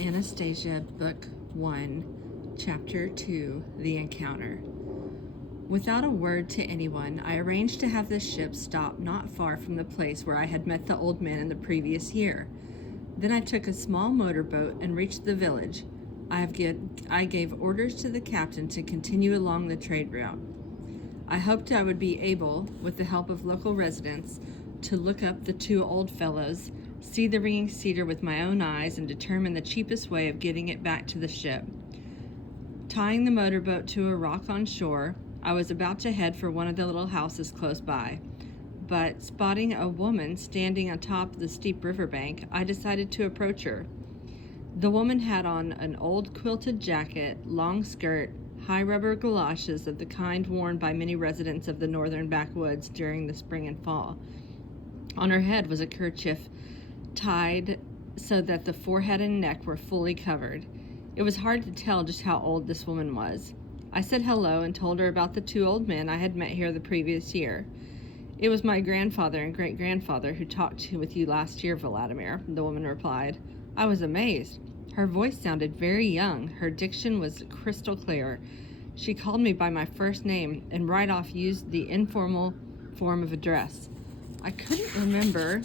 Anastasia, Book 1, Chapter 2, The Encounter. Without a word to anyone, I arranged to have the ship stop not far from the place where I had met the old man in the previous year. Then I took a small motorboat and reached the village. I gave orders to the captain to continue along the trade route. I hoped I would be able, with the help of local residents, to look up the two old fellows, see the ringing cedar with my own eyes, and determine the cheapest way of getting it back to the ship. Tying the motorboat to a rock on shore, I was about to head for one of the little houses close by, but spotting a woman standing on top of the steep riverbank, I decided to approach her. The woman had on an old quilted jacket, long skirt, high rubber galoshes of the kind worn by many residents of the northern backwoods during the spring and fall. On her head was a kerchief tied so that the forehead and neck were fully covered. It was hard to tell just how old this woman was. I said hello and told her about the two old men I had met here the previous year. "It was my grandfather and great-grandfather who talked with you last year, Vladimir," the woman replied. I was amazed. Her voice sounded very young. Her diction was crystal clear. She called me by my first name and right off used the informal form of address. I couldn't remember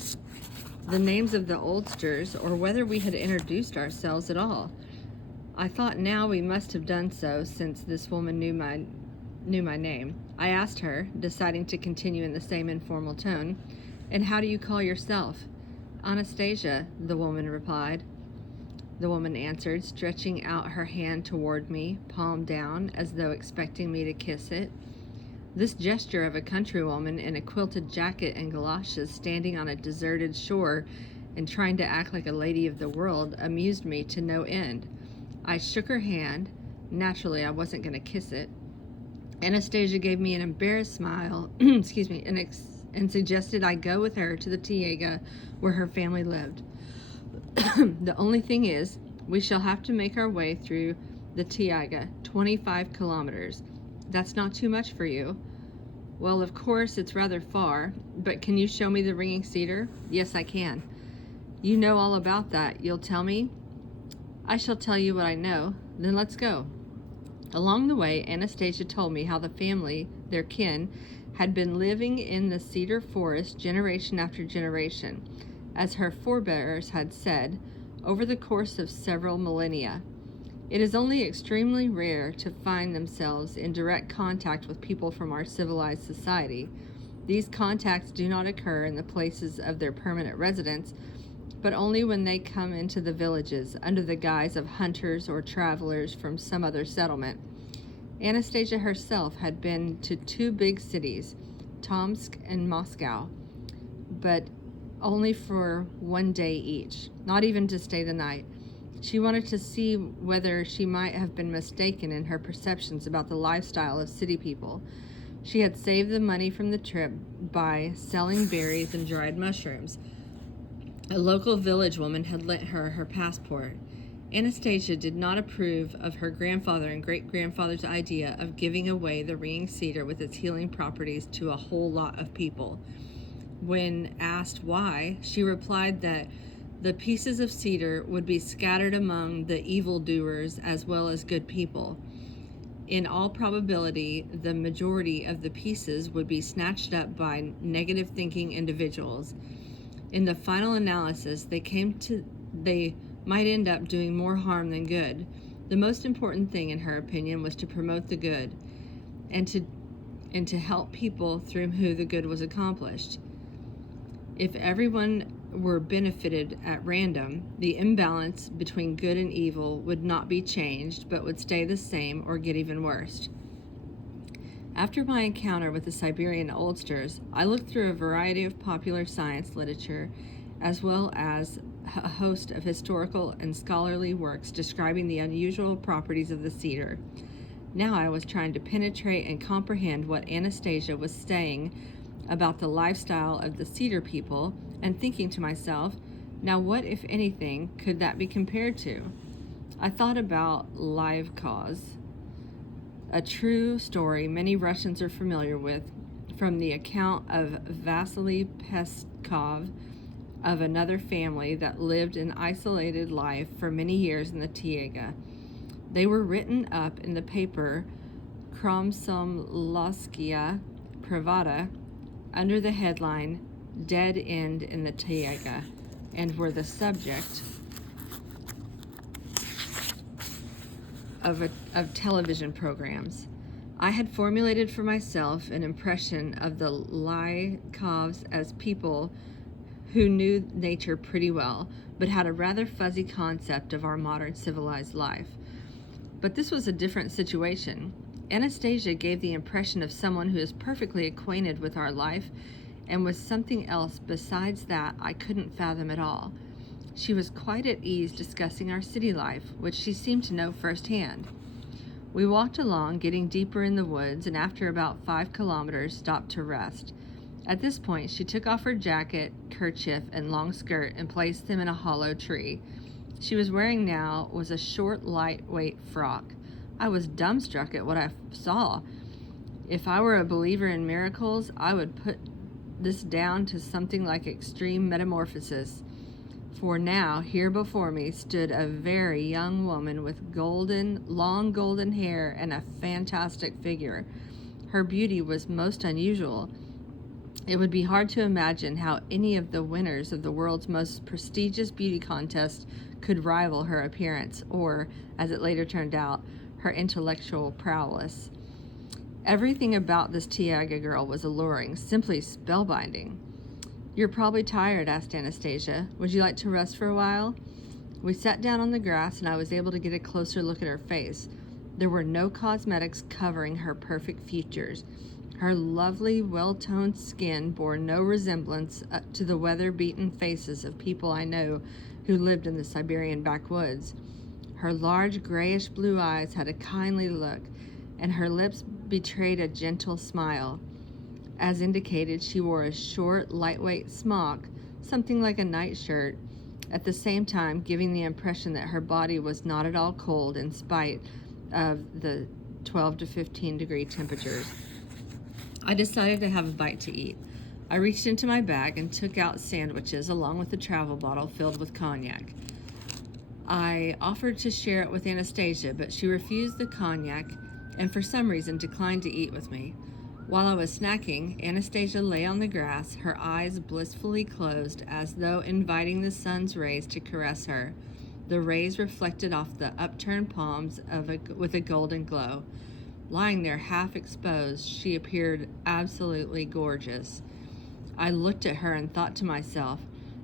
the names of the oldsters or whether we had introduced ourselves at all. I thought now we must have done so, since this woman knew my name. I asked her, deciding to continue in the same informal tone, "And how do you call yourself?" "Anastasia," the woman replied. The woman answered, stretching out her hand toward me, palm down, as though expecting me to kiss it. This gesture of a countrywoman in a quilted jacket and galoshes standing on a deserted shore and trying to act like a lady of the world amused me to no end. I shook her hand. Naturally, I wasn't going to kiss it. Anastasia gave me an embarrassed smile and suggested I go with her to the Taiga where her family lived. "The only thing is, we shall have to make our way through the Taiga, 25 kilometers. That's not too much for you." "Well, of course, it's rather far, but can you show me the ringing cedar?" "Yes, I can." "You know all about that. You'll tell me?" "I shall tell you what I know. Then let's go." Along the way, Anastasia told me how the family, their kin, had been living in the cedar forest generation after generation, as her forebears had said, over the course of several millennia. It is only extremely rare to find themselves in direct contact with people from our civilized society. These contacts do not occur in the places of their permanent residence, but only when they come into the villages under the guise of hunters or travelers from some other settlement. Anastasia herself had been to two big cities, Tomsk and Moscow, but only for one day each, not even to stay the night. She wanted to see whether she might have been mistaken in her perceptions about the lifestyle of city people. She had saved the money from the trip by selling berries and dried mushrooms. A local village woman had lent her her passport. Anastasia did not approve of her grandfather and great-grandfather's idea of giving away the ringing cedar with its healing properties to a whole lot of people. When asked why, she replied that the pieces of cedar would be scattered among the evildoers as well as good people. In all probability, the majority of the pieces would be snatched up by negative-thinking individuals. In the final analysis, they might end up doing more harm than good. The most important thing, in her opinion, was to promote the good and to help people through whom the good was accomplished. If everyone were benefited at random, the imbalance between good and evil would not be changed, but would stay the same or get even worse. After my encounter with the Siberian oldsters, I looked through a variety of popular science literature, as well as a host of historical and scholarly works describing the unusual properties of the cedar. Now I was trying to penetrate and comprehend what Anastasia was saying about the lifestyle of the cedar people, and thinking to myself, now what, if anything, could that be compared to? I thought about Live Cause, a true story many Russians are familiar with, from the account of Vasily Peskov, of another family that lived an isolated life for many years in the Taiga. They were written up in the paper Komsomolskaya Pravda under the headline Dead End in the Taiga, and were the subject of television programs. I had formulated for myself an impression of the Lykovs as people who knew nature pretty well, but had a rather fuzzy concept of our modern civilized life. But this was a different situation. Anastasia gave the impression of someone who is perfectly acquainted with our life and was something else besides that I couldn't fathom at all. She was quite at ease discussing our city life, which she seemed to know firsthand. We walked along, getting deeper in the woods, and after about 5 kilometers, stopped to rest. At this point, she took off her jacket, kerchief, and long skirt and placed them in a hollow tree. She was wearing now was a short, lightweight frock. I was dumbstruck at what I saw. If I were a believer in miracles, I would put this down to something like extreme metamorphosis. For now, here before me stood a very young woman with long golden hair and a fantastic figure. Her beauty was most unusual. It would be hard to imagine how any of the winners of the world's most prestigious beauty contest could rival her appearance, or, as it later turned out, her intellectual prowess. Everything about this Taiga girl was alluring, simply spellbinding. "You're probably tired," asked Anastasia. "Would you like to rest for a while?" We sat down on the grass, and I was able to get a closer look at her face. There were no cosmetics covering her perfect features. Her lovely, well-toned skin bore no resemblance to the weather-beaten faces of people I know who lived in the Siberian backwoods. Her large, grayish-blue eyes had a kindly look, and her lips betrayed a gentle smile. As indicated, she wore a short, lightweight smock, something like a nightshirt, at the same time giving the impression that her body was not at all cold in spite of the 12 to 15 degree temperatures. I decided to have a bite to eat. I reached into my bag and took out sandwiches along with a travel bottle filled with cognac. I offered to share it with Anastasia, but she refused the cognac and for some reason declined to eat with me. While I was snacking, Anastasia lay on the grass, her eyes blissfully closed as though inviting the sun's rays to caress her. The rays reflected off the upturned palms with a golden glow. Lying there half exposed, she appeared absolutely gorgeous. I looked at her and thought to myself,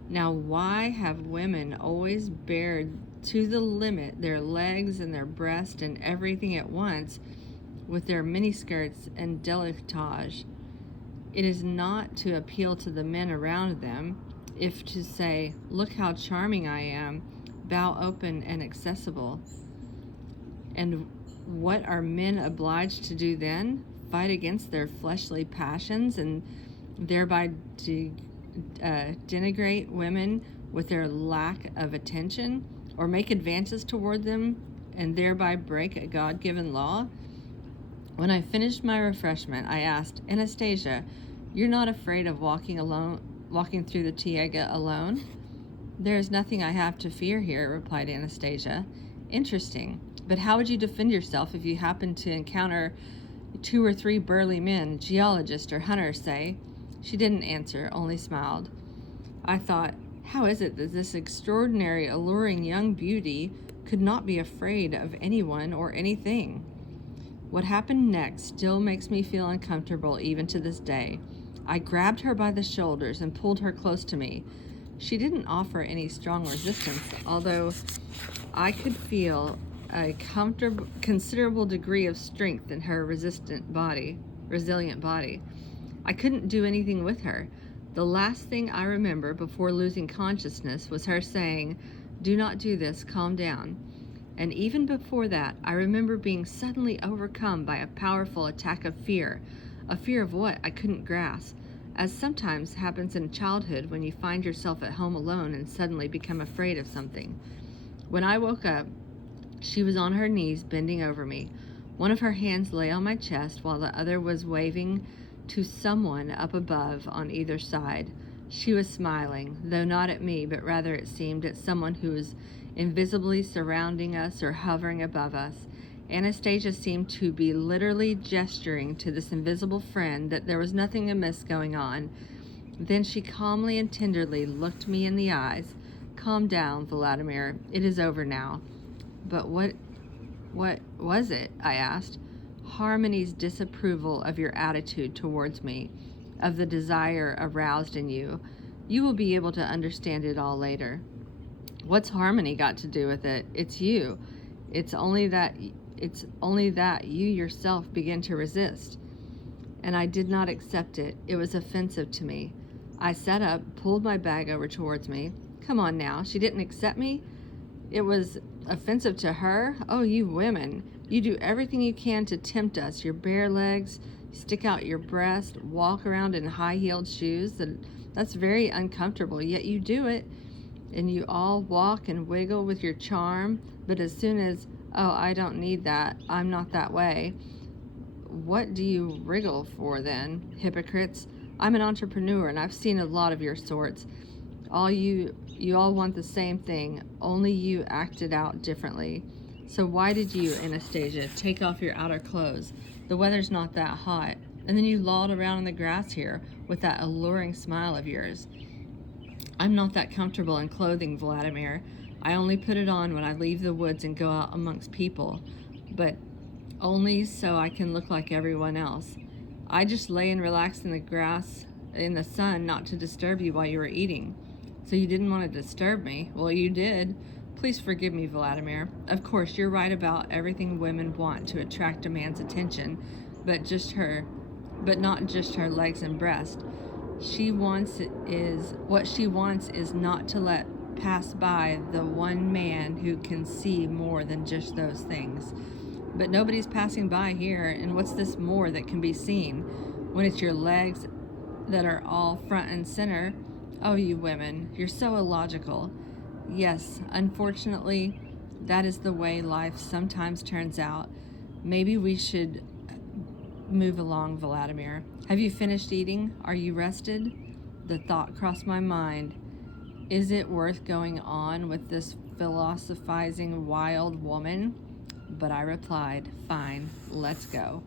now why have women always bared to the limit their legs and their breast and everything at once with their miniskirts and décolletage? It is not to appeal to the men around them, if to say, look how charming I am, bow open and accessible. And what are men obliged to do then? Fight against their fleshly passions and thereby denigrate women with their lack of attention, or make advances toward them and thereby break a God-given law? When I finished my refreshment, I asked, Anastasia, you're not afraid of walking through the Taiga alone? There is nothing I have to fear here, replied Anastasia. Interesting. But how would you defend yourself if you happened to encounter 2 or 3 burly men, geologists or hunters, say? She didn't answer, only smiled. I thought, how is it that this extraordinary, alluring young beauty could not be afraid of anyone or anything? What happened next still makes me feel uncomfortable even to this day. I grabbed her by the shoulders and pulled her close to me. She didn't offer any strong resistance, although I could feel a considerable degree of strength in her resilient body. I couldn't do anything with her. The last thing I remember before losing consciousness was her saying, "Do not do this, calm down." And even before that, I remember being suddenly overcome by a powerful attack of fear. A fear of what? I couldn't grasp, as sometimes happens in childhood when you find yourself at home alone and suddenly become afraid of something. When I woke up, she was on her knees, bending over me. One of her hands lay on my chest while the other was waving to someone up above on either side. She was smiling, though not at me, but rather, it seemed, at someone who was invisibly surrounding us or hovering above us. Anastasia seemed to be literally gesturing to this invisible friend that there was nothing amiss going on. Then she calmly and tenderly looked me in the eyes. "Calm down, Vladimir. It is over now." "But what was it?" I asked. "Harmony's disapproval of your attitude towards me, of the desire aroused in you. You will be able to understand it all later." "What's Harmony got to do with it? It's you. It's only that you yourself begin to resist." And I did not accept it. It was offensive to me. I sat up, pulled my bag over towards me. Come on now, she didn't accept me? It was offensive to her? Oh, you women. You do everything you can to tempt us. Your bare legs, stick out your breast, walk around in high-heeled shoes. That's very uncomfortable, yet you do it. And you all walk and wiggle with your charm, but as soon as, "Oh, I don't need that, I'm not that way," what do you wriggle for then? Hypocrites. I'm an entrepreneur and I've seen a lot of your sorts. You all want the same thing, only you act it out differently. So why did you, Anastasia, take off your outer clothes? The weather's not that hot. And then you lolled around in the grass here with that alluring smile of yours. I'm not that comfortable in clothing, Vladimir. I only put it on when I leave the woods and go out amongst people, but only so I can look like everyone else. I just lay and relaxed in the grass in the sun not to disturb you while you were eating. So you didn't want to disturb me? Well, you did. Please forgive me, Vladimir. Of course, you're right about everything women want to attract a man's attention, but not just her legs and breast. What she wants is not to let pass by the one man who can see more than just those things. But nobody's passing by here, and what's this more that can be seen when it's your legs that are all front and center? Oh, you women, you're so illogical. Yes, unfortunately, that is the way life sometimes turns out. Maybe we should move along, Vladimir. Have you finished eating? Are you rested? The thought crossed my mind. Is it worth going on with this philosophizing wild woman? But I replied, fine, let's go.